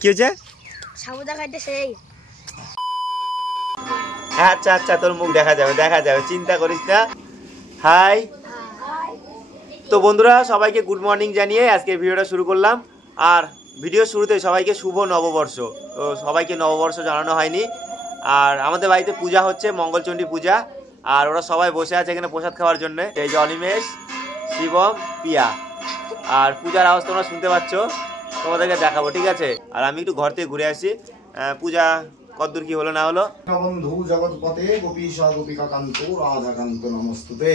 কি হয়েছে? সাবুদা খাইতে সেই। আচ্ছা আচ্ছা, তোর মুখ দেখা যাবে, চিন্তা করিস না। হাই। তো বন্ধুরা, সবাইকে গুড মর্নিং জানিয়ে আজকে ভিডিওটা শুরু করলাম। আর ভিডিও শুরুতে সবাইকে শুভ নববর্ষ। তো সবাইকে নববর্ষ জানানো হয়নি। আর আমাদের বাড়িতে পূজা হচ্ছে, মঙ্গলচণ্ডী পূজা। আর ওরা সবাই বসে আছে এখানে প্রসাদ খাওয়ার জন্য। এই যে অনিমেষ, শিবম, পিয়া। আর পূজার আওয়াজ তোমরা শুনতে পাচ্ছ, তোমাদেরকে দেখাবো, ঠিক আছে? আর আমি একটু ঘর থেকে ঘুরে আসি। পূজা কতদূর কি হলো না হলো। বন্ধু জগৎপতে গোপীশা গোপিকাকান্ত রাধাকান্ত নমস্তুতে।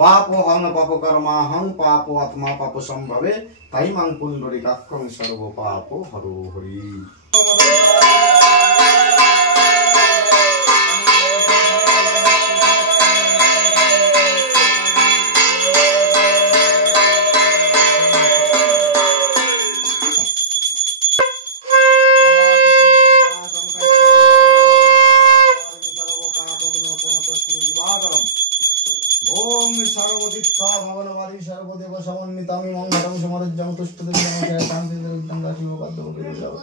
পাপহং পাপকর্মাহং পাপ আত্মা পাপ সম্ভবে তাই মাং পুণ্ডরীকাক্ষং সর্ব পাপ হরো হরি। সর্বদেব সমন্বিতামি মঙ্গলং সমরজ্জং তুষ্টদেবী নমঃ শান্তিদং শিবকাদ্দমুখেদং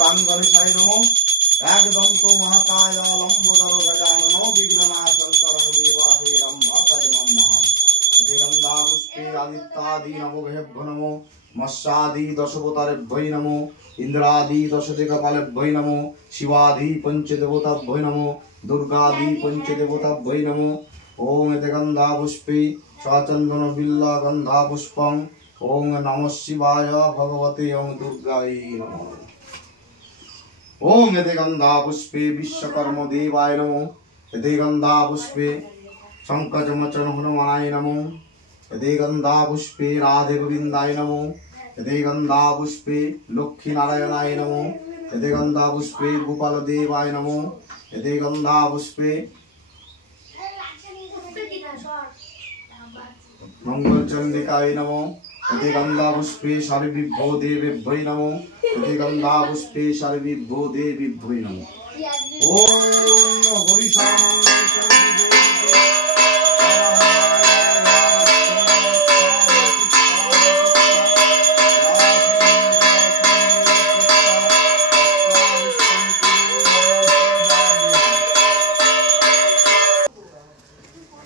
গাঙ্গরিসায় নমঃ একদন্ত মহাকায় লম্বোদর গজাননো বিঘ্ননাশঙ্করং দেবাহে রম্ভাপয় নমঃ। গন্ধা পুষ্পে আদিত্যাদি নবগ্রহেভ্যো নমো মৎস্যাদি দশবতারেভ্যৈ নমো ইন্দ্রাদি দশদিগপালেভ্যৈ নমো শিবাদি পঞ্চদেবতাভ্যৈ নমো দুর্গাদি পঞ্চদেবতাভ্যৈ নমো। ওম এতে গন্ধা পুষ্পে সচন্দন বিল্লা গন্ধা পুষ্পং ওম নমঃ শিবায় ভগবতে ওম দুর্গায় নমঃ। ওম এতে গন্ধা পুষ্পে বিশ্বকর্ম দেবায় নমো। এতে গন্ধা পুষ্পে শঙ্কচমচন হনুমানায় নমো। এতে গন্ধা পুষ্পে রাধে গোবিন্দায় নমো। এতে গন্ধা পুষ্পে লক্ষ্মী নারায়ণায় নমো। এতে গন্ধা পুষ্পে গোপাল দেবায় নমো। এতে গন্ধা পুষ্পে মঙ্গলচন্ডিকায় নমো। এতে গন্ধা পুষ্পে সর্বিভ্যো দেবেভ্যৈ নমো। এতে গন্ধা পুষ্পে সর্বিভ্যো দেবেভ্যৈ নমো। ওম হরিষা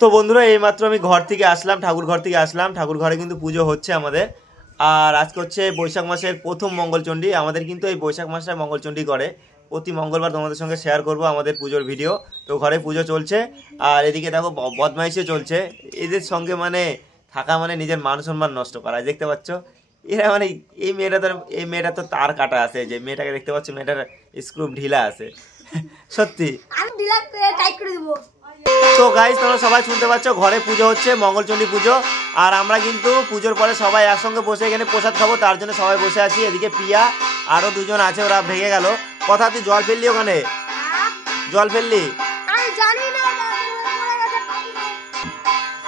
তো বন্ধুরা, এইমাত্র আমি ঘর থেকে আসলাম, ঠাকুর ঘর থেকে আসলাম। ঠাকুর ঘরে কিন্তু পুজো হচ্ছে আমাদের। আর আজকে হচ্ছে বৈশাখ মাসের প্রথম মঙ্গলচণ্ডী। আমাদের কিন্তু এই বৈশাখ মাসে মঙ্গলচণ্ডী করে প্রতি মঙ্গলবার। তোমাদের সঙ্গে শেয়ার করব আমাদের পুজোর ভিডিও। তো ঘরে পুজো চলছে, আর এদিকে দেখো বদমাইশিও চলছে। এদের সঙ্গে মানে থাকা মানে নিজের মান সম্মান নষ্ট করা। দেখতে পাচ্ছ এরা মানে এই মেয়েটা তো তার কাটা আছে। যে মেয়েটাকে দেখতে পাচ্ছ, মেয়েটার স্ক্রু ঢিলা আছে সত্যি। আমি ঢিলা করে টাইট করে দেব। তো গাইস, তোমরা সবাই শুনতে পাচ্ছ, ঘরে পুজো হচ্ছে, মঙ্গলচণ্ডী পুজো। আর আমরা কিন্তু পুজোর পরে সবাই একসঙ্গে বসে এখানে প্রসাদ খাবো, তার জন্য সবাই বসে আছি। এদিকে পিয়া আরো দুজন আছে, ওরা ভেঙে গেল। কথা, তুই জল ফেললি ওখানে? জল ফেললি?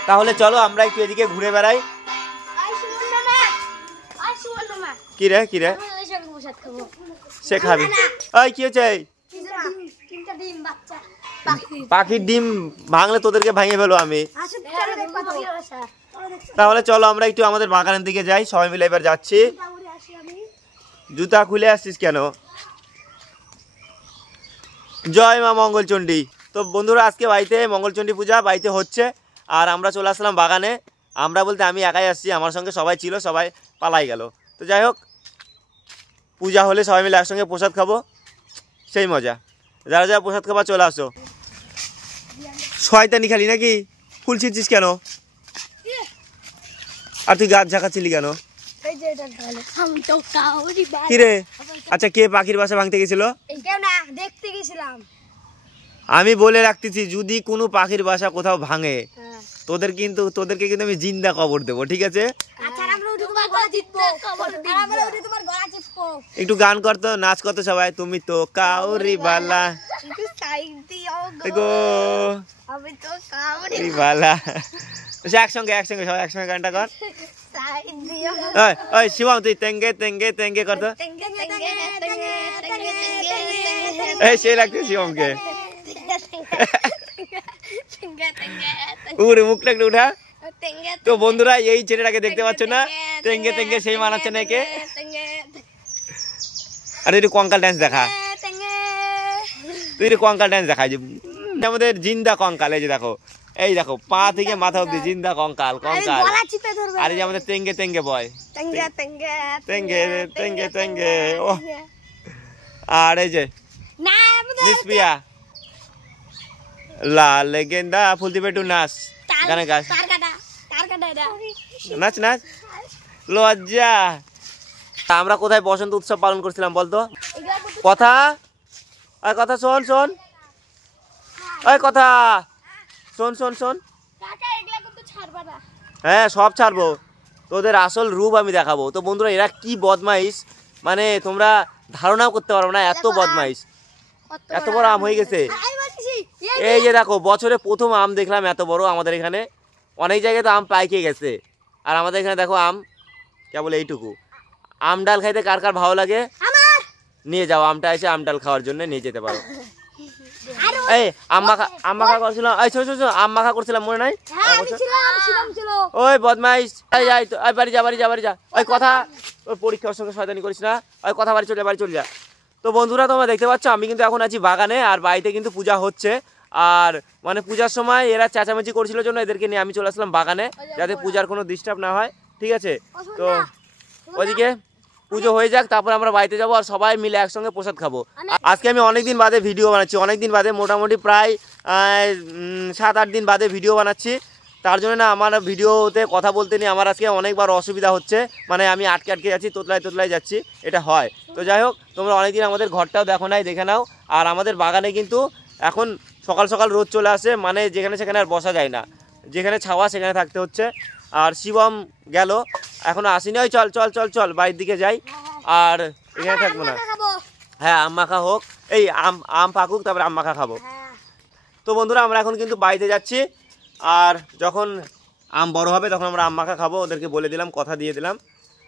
তাহলে চলো আমরা একটু এদিকে ঘুরে বেড়াই। কি রে সে খাবি? ওই কি হচ্ছে? পাখির ডিম ভাঙলে তোদেরকে ভাঙিয়ে ফেলো আমি। তাহলে চলো আমরা একটু আমাদের বাগানের দিকে যাই, সবাই মিলে এবার যাচ্ছি। জুতা খুলে আসছিস কেন? জয় মা মঙ্গলচণ্ডী। তো বন্ধুরা, আজকে বাড়িতে মঙ্গলচণ্ডী পূজা বাড়িতে হচ্ছে। আর আমরা চলে আসলাম বাগানে। আমরা বলতে আমি একাই আসছি, আমার সঙ্গে সবাই ছিল, সবাই পালাই গেল। তো যাই হোক, পূজা হলে সবাই মিলে একসঙ্গে প্রসাদ খাবো, সেই মজা। যারা যারা প্রসাদ খাবার চলে আসো। শয়তানি খালি নাকি? ফুল ছিঁড়ছিস কেন? আর তুই গাছ ঝাঁকাচ্ছিলি কেন? কি রে? আচ্ছা, কে পাখির বাসা ভাঙতে গেছিল? দেখতে গেছিলাম। আমি বলে রাখতেছি, যদি কোনো পাখির বাসা কোথাও ভাঙে, তোদেরকে কিন্তু আমি জিন্দা কবর দেবো, ঠিক আছে? একটু গান করতো, নাচ করতো সবাই। তুমি তো কাউরি বালা বালা। একসঙ্গে সবাই একসঙ্গে গানটা কর। ওই শিবম, তুই তেঙ্গে তেঙ্গে তেঙ্গে করতো। এই সে লাগছে শিবমকে। উড়ে মুখটা একটু উঠা। তো বন্ধুরা এই ছেলেটাকে দেখতে পাচ্ছ না, তেঙ্গে তেঙ্গে সেই মানাচ্ছে না একে। আরে একটু কঙ্কাল ডান্স দেখা, তুই একটু কঙ্কাল ডান্স দেখা। যে আমাদের জিন্দা কঙ্কাল, এই যে দেখো, এই দেখো পা থেকে মাথা অব্দি জিন্দা কঙ্কাল কঙ্কাল। আর এই যে আমাদের তেঙ্গে তেঙ্গে বয়, তেঙ্গে তেঙ্গে তেঙ্গে। ও আর এই যে মিসপিয়া লাল গেন্দা ফুল দিবে একটু নাচ, গানে গাছ, নাচ নাচ লজ্জা। আমরা কোথায় বসন্ত উৎসব পালন করছিলাম বলতো? কথা আর কথা শোন শোন, ওই কথা শোন শোন শোন। হ্যাঁ সব ছাড়বো, তোদের আসল রূপ আমি দেখাবো। তো বন্ধুরা এরা কি বদমাইশ, মানে তোমরা ধারণাও করতে পারো না, এত বদমাইশ। এত বড় আম হয়ে গেছে। এই যে দেখো বছরে প্রথম আম দেখলাম এত বড় আমাদের এখানে। অনেক জায়গায় তো আম পাইকে গেছে, আর আমাদের এখানে দেখো আম কেবল এইটুকু। আম ডাল খাইতে কার কার ভালো লাগে নিয়ে যাও, আমটা এসে আম ডাল খাওয়ার জন্য নিয়ে যেতে পারো। এই আম মাখা করছিলাম, এই শোন শোন আম মাখা করছিলাম মনে নাই? ওই বদমাইশ, যাই তো, বাড়ি যা বাড়ি যা বাড়ি যা। ওই কথা, ওই পরীক্ষার সঙ্গে শয়তানি করিস না, ওই কথা বাড়ি চলে যা বাড়ি চলে যা। তো বন্ধুরা তোমরা দেখতে পাচ্ছ আমি কিন্তু এখন আছি বাগানে, আর বাড়িতে কিন্তু পূজা হচ্ছে। আর মানে পূজার সময় এরা চেঁচামেচি করছিল জন্য এদেরকে নিয়ে আমি চলে আসলাম বাগানে, যাতে পূজার কোনো ডিস্টার্ব না হয়, ঠিক আছে? তো ওইদিকে পুজো হয়ে যাক, তারপর আমরা বাড়িতে যাবো আর সবাই মিলে একসঙ্গে প্রসাদ খাবো। আজকে আমি অনেকদিন বাদে ভিডিও বানাচ্ছি, অনেকদিন বাদে, মোটামুটি প্রায় 7-8 দিন বাদে ভিডিও বানাচ্ছি। তার জন্য না আমার ভিডিওতে কথা বলতে নিয়ে আমার আজকে অনেকবার অসুবিধা হচ্ছে, মানে আমি আটকে আটকে যাচ্ছি, তোতলায় যাচ্ছি, এটা হয়। তো যাই হোক, তোমরা অনেকদিন আমাদের ঘরটাও দেখো নাই, দেখে নাও। আর আমাদের বাগানে কিন্তু এখন সকাল সকাল রোদ চলে আসে, মানে যেখানে সেখানে আর বসা যায় না, যেখানে ছাওয়া সেখানে থাকতে হচ্ছে। আর শিবম গেল, এখনো আসেনি। ওই চল চল চল চল বাড়ির দিকে যাই, আর এখানে থাকবো না। হ্যাঁ আম মাখা হোক, এই আম পাকুক, তারপরে আম মাখা খাবো। তো বন্ধুরা আমরা এখন কিন্তু বাড়িতে যাচ্ছি, আর যখন আম বড় হবে তখন আমরা আম মাখা খাবো, ওদেরকে বলে দিলাম, কথা দিয়ে দিলাম।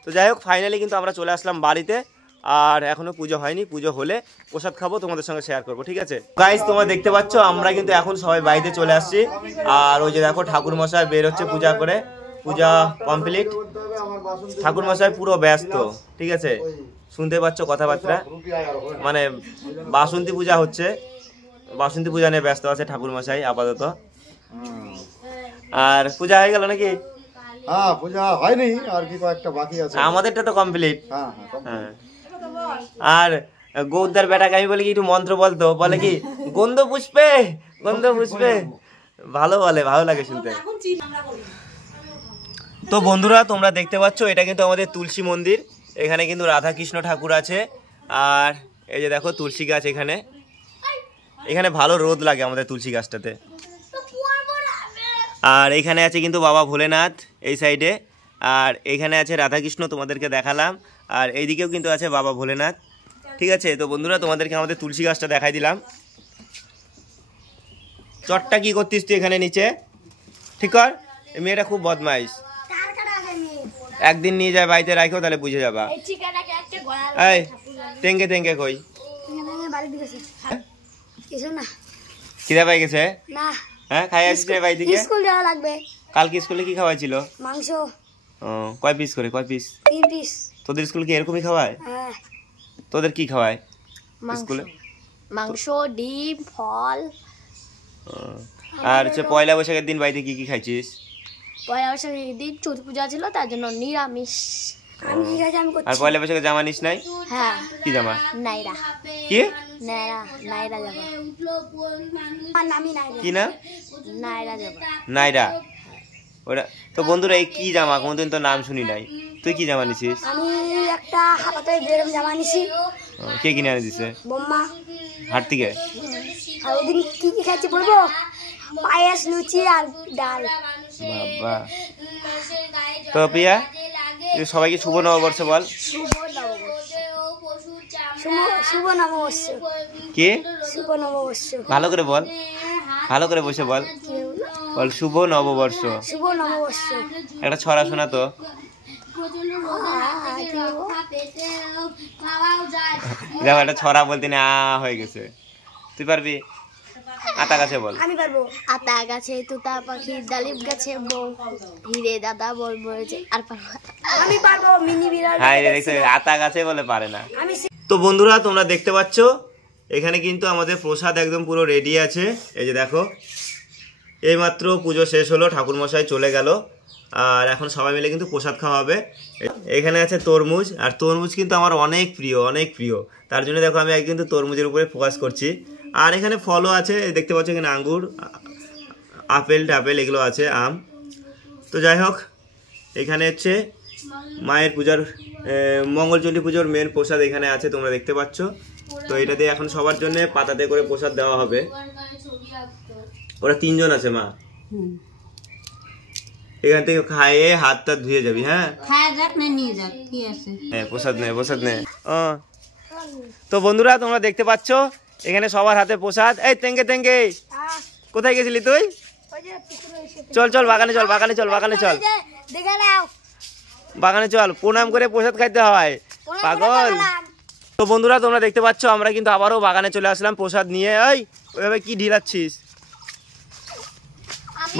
তো যাই হোক ফাইনালি কিন্তু আমরা চলে আসলাম বাড়িতে, আর এখনো পুজো হয়নি, পুজো হলে প্রসাদ খাবো, তোমাদের সঙ্গে শেয়ার করবো, ঠিক আছে? গাইস তোমরা দেখতে পাচ্ছ আমরা কিন্তু এখন সবাই বাড়িতে চলে আসছি, আর ওই যে দেখো ঠাকুর মশাই বের হচ্ছে পূজা করে, পূজা কমপ্লিট। ঠাকুর মশাই পুরো ব্যস্ত, ঠিক আছে? শুনতে পাচ্ছ কথাবার্তা, মানে বাসন্তী পূজা হচ্ছে, বাসন্তী পূজা নিয়ে ব্যস্ত আছে ঠাকুর মশাই আপাতত। আর পূজা হয়ে গেল নাকি? হ্যাঁ পূজা হয়নি, আর কি কয়েকটা বাকি আছে। আমাদেরটা তো কমপ্লিট। হ্যাঁ আর গৌদার বেটাকে আমি বলি কি একটু মন্ত্র বলতো, বলে কি গন্ধ পুষ্পে গন্ধ পুষ্পে, ভালো বলে, ভালো লাগে শুনতে। তো বন্ধুরা তোমরা দেখতে পাচ্ছ এটা কিন্তু আমাদের তুলসী মন্দির, এখানে কিন্তু রাধা কৃষ্ণ ঠাকুর আছে, আর এই যে দেখো তুলসী গাছ, এখানে এখানে ভালো রোদ লাগে আমাদের তুলসী গাছটাতে। আর এখানে আছে কিন্তু বাবা ভোলেনাথ এই সাইডে, আর এখানে আছে রাধাকৃষ্ণ তোমাদেরকে দেখালাম, আর এইদিকেও কিন্তু আছে বাবা ভোলেনাথ, ঠিক আছে? তো বন্ধুরা তোমাদেরকে আমাদের তুলসী গাছটা দেখাই দিলাম। চটটা কি করতিস তুই এখানে নিচে? ঠিক কর, মেয়েটা খুব বদমাইশ, একদিন নিয়ে যায় বাড়িতে রাখো, তাহলে বুঝে যাবা। এই টেঙ্গে টেঙ্গে কই খিদা পাই গেছে? হ্যাঁ খাই আসছে বাড়ি থেকে। স্কুল যাওয়া লাগবে। কালকে স্কুলে কি খাওয়াইছিল? মাংস। ও কয় পিস করে? কয় পিস? 3 পিস। তোদের স্কুলে কি এরকমই খাওয়ায়? হ্যাঁ। তোদের কি খাওয়ায় স্কুলে? মাংস, ডিম, ফল। আর হচ্ছে পয়লা বৈশাখের দিন বাড়িতে কি কি খাইছিস? পয়লা বৈশাখের দিন ছট পূজা ছিল, তার জন্য নিরামিষ। আমি কি খাইছি? আমি করছি। আর পয়লা বৈশাখে জামা নিস নাই? হ্যাঁ। কি জামা? নাইরা। কি? নাইরা জামা। নামি নাইরা। কি না? নাইরা জামা। নাইরা। ওটা তো বন্ধুরা এই কি জামা, কোনদিন তো নাম শুনি নাই। তুই কি জামা নিছিস? আমি একটা হাতে গরম জামা নিছি। কে কিনে এনে দিছে? বম্মা। হাট থেকে? আর ওদিন কি কি খাইছি বলবো? পায়েস, লুচি আর ডাল। বাবা। তো পিয়া সবাইকে শুভ নববর্ষ বল। শুভ নববর্ষ। কি? শুভ নববর্ষ। ভালো করে বল, ভালো করে বসে বল, বল শুভ নববর্ষ। শুভ নববর্ষ। একটা ছড়া শোনা তো। দেখো একটা ছড়া বলতে না হয়ে গেছে, তুই পারবি? আতা গাছে বল। আমি পারবো। আতা গাছে তোতা পাখি ডালিম গাছে বউ হিরে দাদা বল বলেছে আর পারবো। আমি পারবো মিনি বিড়াল। হ্যাঁ দেখছো আতা গাছে বলে পারে না। তো বন্ধুরা তোমরা দেখতে পাচ্ছ এখানে কিন্তু আমাদের প্রসাদ একদম পুরো রেডি আছে। এই যে দেখো এইমাত্র পুজো শেষ হলো, ঠাকুরমশাই চলে গেল, আর এখন সবাই মিলে কিন্তু প্রসাদ খাওয়া হবে। এখানে আছে তরমুজ, আর তরমুজ কিন্তু আমার অনেক প্রিয়, অনেক প্রিয়। তার জন্য দেখো আমি কিন্তু তরমুজের উপরে ফোকাস করছি। আর এখানে ফলও আছে, দেখতে পাচ্ছ এখানে আঙ্গুর, আপেল টাপেল এগুলো আছে, আম। তো যাই হোক এখানে হচ্ছে মায়ের পূজার মঙ্গলচণ্ডী পুজোর মেন প্রসাদ এখানে আছে, তোমরা দেখতে পাচ্ছ। তো এটা দিয়ে এখন সবার জন্য পাতাতে করে প্রসাদ দেওয়া হবে। ওরা 3 জন আছে মা, এখান থেকে খাইয়ে হাতটা ধুয়ে যাবি। হ্যাঁ প্রসাদ নে, প্রসাদ নে। তো বন্ধুরা তোমরা দেখতে পাচ্ছ এখানে সবার হাতে প্রসাদ। এই তেঙ্গে তেঙ্গে কোথায় গেছিলি তুই? চল চল বাগানে চল, বাগানে চল, বাগানে চল, বাগানে চল, প্রণাম করে প্রসাদ খাইতে হয় পাগল। তো বন্ধুরা তোমরা দেখতে পাচ্ছ আমরা কিন্তু আবারও বাগানে চলে আসলাম প্রসাদ নিয়ে। ওই ওইভাবে কি ঢিলাচ্ছিস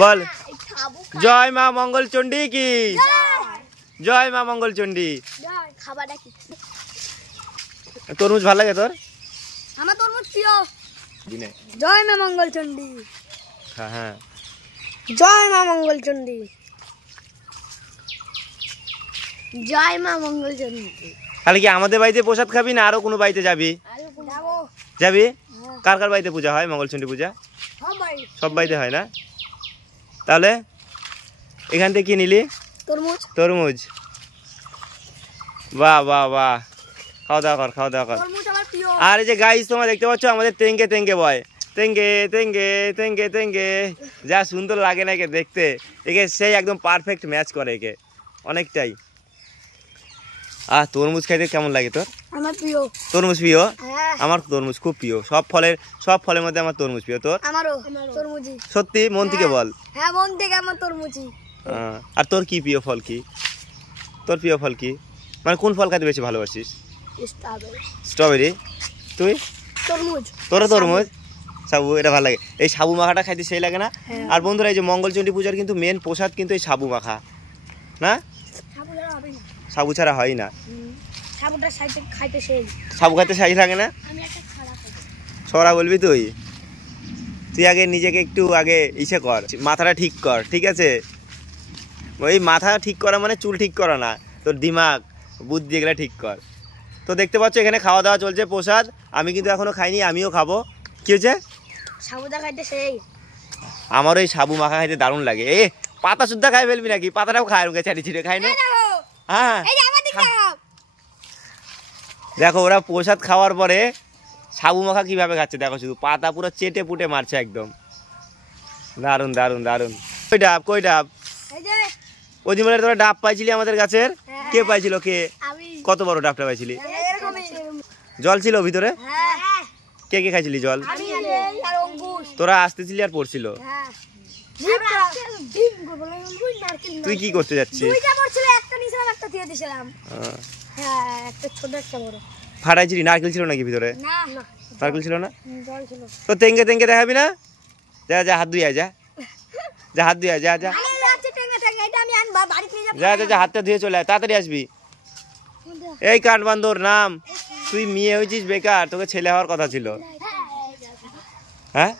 বল? জয় মা মঙ্গলচণ্ডী কি, জয় মা মঙ্গলচণ্ডী। তরমুজ ভালো লাগে তোর? আমার তরমুজ প্রিয়। জয় মা মঙ্গলচণ্ডী। হ্যাঁ হ্যাঁ জয় মা মঙ্গলচণ্ডী, জয় মা মঙ্গলচণ্ডী। তাহলে কি আমাদের বাড়িতে প্রসাদ খাবি না আরো কোনো বাড়িতে যাবি? যাবি? কার কার বাড়িতে পূজা হয় মঙ্গলচণ্ডী পূজা? সব বাড়িতে হয় না? তাহলে এখান থেকে কি নিলি? তরমুজ। তরমুজ, বাহ বাহ বাহ, খাওয়া দাওয়া কর, খাওয়া দাওয়া কর। আর এই যে গাইস তোমরা দেখতে পাচ্ছ আমাদের তেঙ্গে তেঙ্গে বয়, তেঙ্গে তেঙ্গে তেঙ্গে তেঙ্গে, যা সুন্দর লাগে না একে দেখতে, একে সেই একদম পারফেক্ট ম্যাচ করে একে অনেকটাই। আর তরমুজ খাইতে কেমন লাগে তোর? আমার প্রিয়। তরমুজ প্রিয়? আমার তরমুজ খুব প্রিয়, সব ফলের মধ্যে আমার তরমুজ প্রিয়। তোর? আমারও তরমুজই। সত্যি মন থেকে বল। হ্যাঁ মন থেকে আমার তরমুজই। আর তোর কি প্রিয় ফল কি? তোর প্রিয় ফল কি, মানে কোন ফল খাইতে বেশি ভালোবাসিস? স্ট্রবেরি। তুই? তরমুজ। তোরও তরমুজ, সাবু, এটা ভালো লাগে। এই সাবু মাখাটা খাইতে সেই লাগে না? আর বন্ধুরা এই যে মঙ্গলচণ্ডী পূজার কিন্তু মেন প্রসাদ কিন্তু এই সাবু মাখা, না? সাবু ছাড়া হয় না। সাবু খাইতে সেই লাগে না? ছড়া বলবি তুই? তুই আগে নিজেকে একটু আগে ইসে কর, মাথাটা ঠিক কর, ঠিক আছে? ওই মাথা ঠিক করা মানে চুল ঠিক করা না, তোর দিমাগ বুদ্ধি এগুলো ঠিক কর। তো দেখতে পাচ্ছ এখানে খাওয়া দাওয়া চলছে, প্রসাদ। আমি কিন্তু এখনো খাইনি, আমিও খাবো। কি হয়েছে? সাবুদা খাইতে সেই। আমারও এই সাবু মাখা খাইতে দারুণ লাগে। এ পাতা সুদ্ধা খাই ফেলবি নাকি? পাতাটাও খায় ছাড়ি ছিটে খাই না? হ্যাঁ দেখো ওরা প্রসাদ খাওয়ার পরে সাবু মাখা কিভাবে খাচ্ছে দেখো, শুধু পাতা পুরো চেটে পুটে মারছে একদম। দারুণ দারুণ দারুণ। কই ডাব, কই ডাব? অজিমালের তোরা ডাব পাইছিলি আমাদের গাছের? কে পাইছিল? কে? কত বড় ডাবটা পাইছিলি? জল ছিল ভিতরে? কে কে খাইছিলি জল? তোরা আসতেছিলি আর পড়ছিল? তুই কি করতে যাচ্ছিস? ফাটাইছিলি? নারকেল ছিল নাকি ভিতরে? নারকেল ছিল না? তো তেঙ্গে তেঙ্গে দেখাবি না? যা যা হাত ধুয়ে যা, যা হাত ধুয়ে যা, যা যা যা যা, হাতটা ধুয়ে চলে আয়, তাড়াতাড়ি আসবি। এই কাঠ বান্দর নাম, তুই মেয়ে হয়েছিস বেকার, তোকে ছেলে হওয়ার কথা ছিল। হ্যাঁ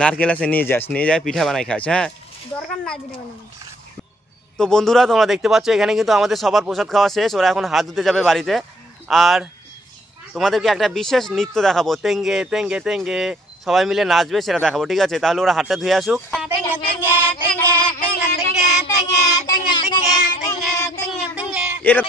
নারকেল আছে, নিয়ে যাস, নিয়ে যায় পিঠা বানাই খাস। হ্যাঁ তো বন্ধুরা তোমরা দেখতে পাচ্ছ এখানে কিন্তু আমাদের সবার প্রসাদ খাওয়া শেষ, ওরা এখন হাত ধুতে যাবে বাড়িতে। আর তোমাদেরকে একটা বিশেষ নৃত্য দেখাবো, তেঙ্গে তেঙ্গে তেঙ্গে, সবাই মিলে নাচবে সেটা দেখাবো, ঠিক আছে? তাহলে ওরা হাতটা ধুয়ে আসুক। এটা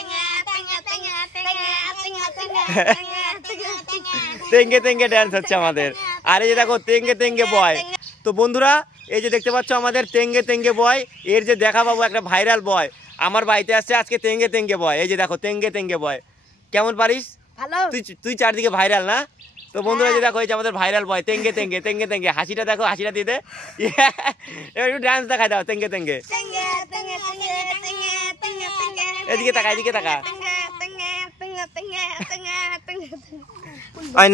তেঙ্গে তেঙ্গে ড্যান্স হচ্ছে আমাদের। আর এই যে দেখো তেঙ্গে তেঙ্গে বয়। তো বন্ধুরা এই যে দেখতে পাচ্ছ আমাদের তেঙ্গে তেঙ্গে বয়, এর যে দেখা পাবো একটা ভাইরাল বয় আমার বাড়িতে আসছে আজকে, তেঙ্গে তেঙ্গে বয়। এই যে দেখো তেঙ্গে তেঙ্গে বয়, কেমন পারিস? তুই চারদিকে ভাইরাল না? তো বন্ধুরা যে দেখো এই যে আমাদের ভাইরাল বয় তেঙ্গে তেঙ্গে তেঙ্গে তেঙ্গে, হাসিটা দেখো, হাসিটা দিয়ে দে, এবার একটু ডান্স দেখাই দাও তেঙ্গে তেঙ্গে। এদিকে তাকা, এদিকে তাকা।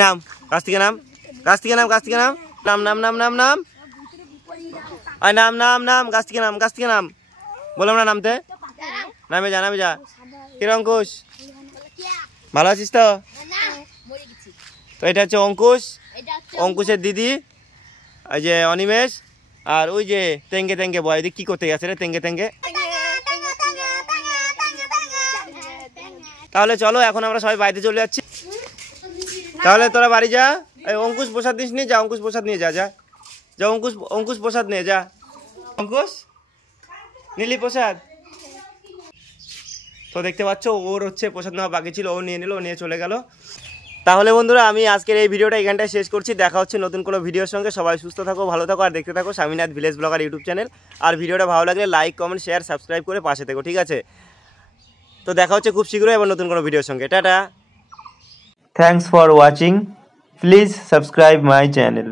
নাম গাছ থেকে নাম, গাছ থেকে নাম, গাছ থেকে নাম। নাম নাম নাম নাম নাম আর নাম নাম নাম গাছ থেকে নাম বললাম না নামতে নামে যা কিরে অঙ্কুশ ভালো আছিস তো? তো এটা হচ্ছে অঙ্কুশের দিদি, এই যে অনিমেষ, আর ওই যে তেঙ্গে বয় কি করতে গেছে রে তেঙ্গে। তাহলে চলো এখন আমরা সবাই বাড়িতে চলে যাচ্ছি। তাহলে তোরা বাড়ি যা, এই অঙ্কুশ প্রসাদ নিস নি, যা অঙ্কুশ প্রসাদ নিয়ে যা অঙ্কুশ প্রসাদ নিয়ে যা। অঙ্কুশ নীলি প্রসাদ। তো দেখতে পাচ্ছ ওর হচ্ছে প্রসাদ নেওয়া বাকি ছিল, ও নিয়ে নিল, ও নিয়ে চলে গেল। তাহলে বন্ধুরা আমি আজকের এই ভিডিওটা এখানটায় শেষ করছি। দেখা হচ্ছে নতুন কোনো ভিডিওর সঙ্গে। সবাই সুস্থ থাকো, ভালো থাকো, আর দেখতে থাকো Swaminath village blogger YouTube channel. আর ভিডিওটা ভালো লাগলে লাইক, কমেন্ট, শেয়ার, সাবস্ক্রাইব করে পাশে থেকো, ঠিক আছে? তো দেখা হচ্ছে খুব শীঘ্রই এবার নতুন কোনো ভিডিওর সঙ্গে। Tata, thanks for watching, please subscribe my channel.